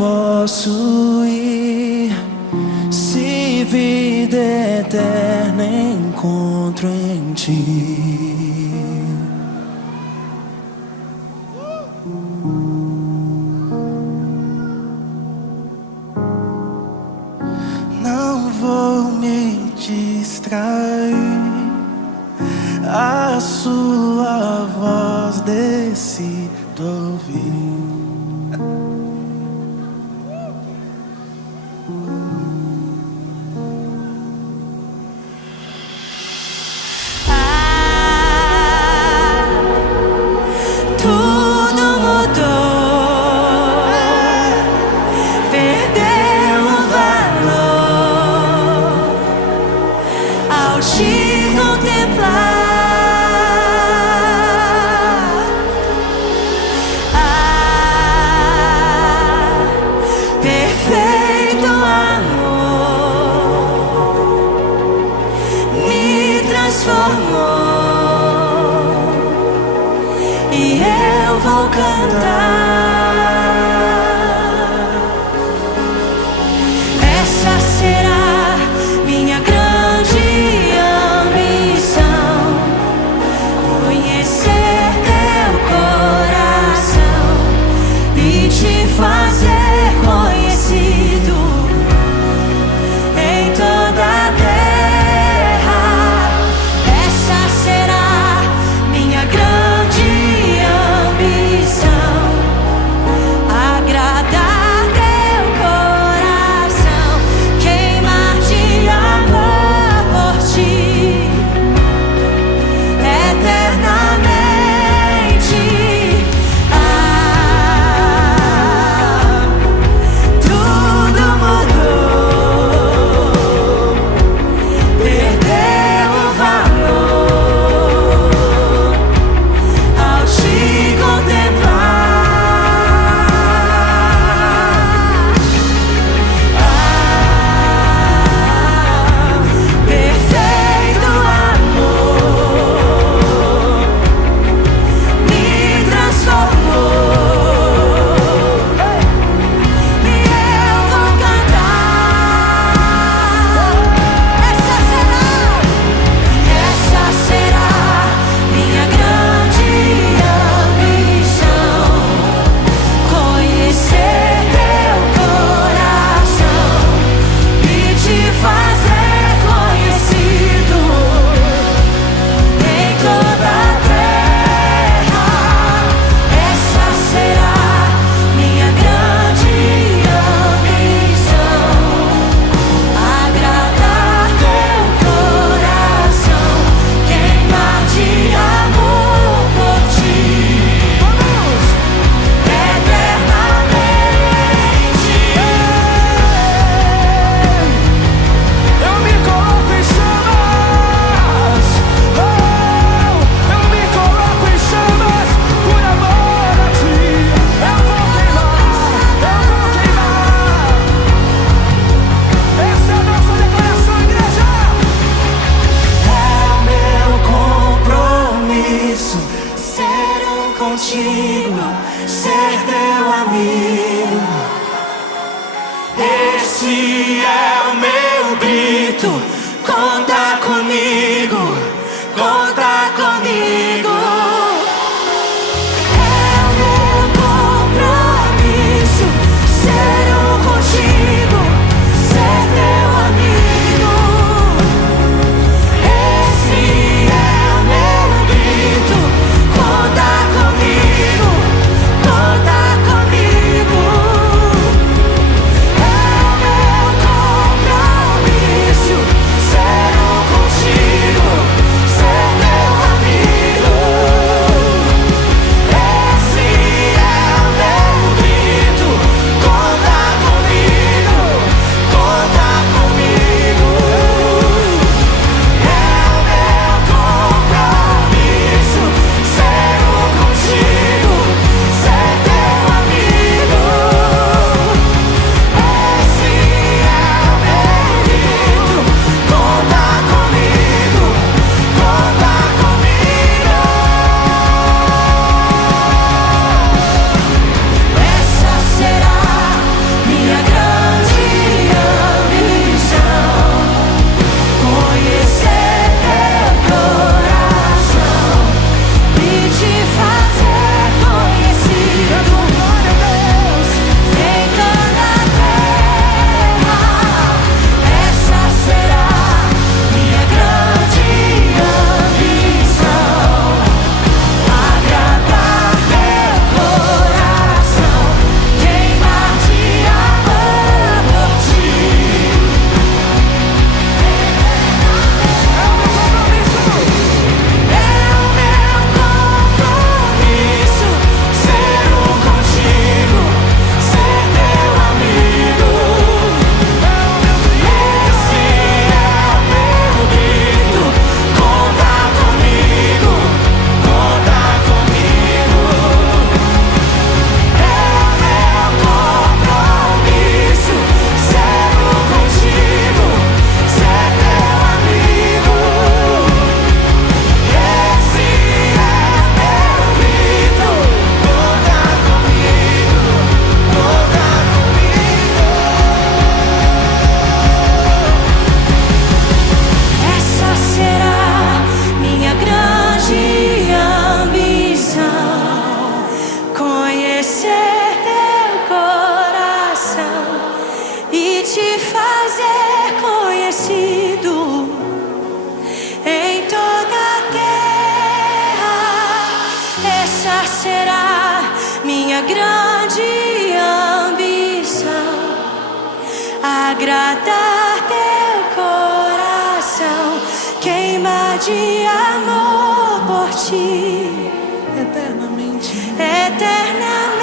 posso ir se vida eterna encontro em ti? Não vou me distrair, a sua voz decido ouvir. Te contemplar, perfeito amor me transformou e eu vou cantar. Essa será minha grande te fazer conhecido em toda a terra. Essa será minha grande ambição, agradar teu coração, queimar de amor por ti eternamente. Contigo, ser teu amigo. Esse é o meu grito. Conta comigo, conta comigo. É o meu compromisso, ser contigo, ser teu amigo. Esse é o meu grito. Conta comigo, conta comigo. É o meu compromisso. minha grande ambição agradar teu coração, queimar de amor por ti eternamente. Eternamente.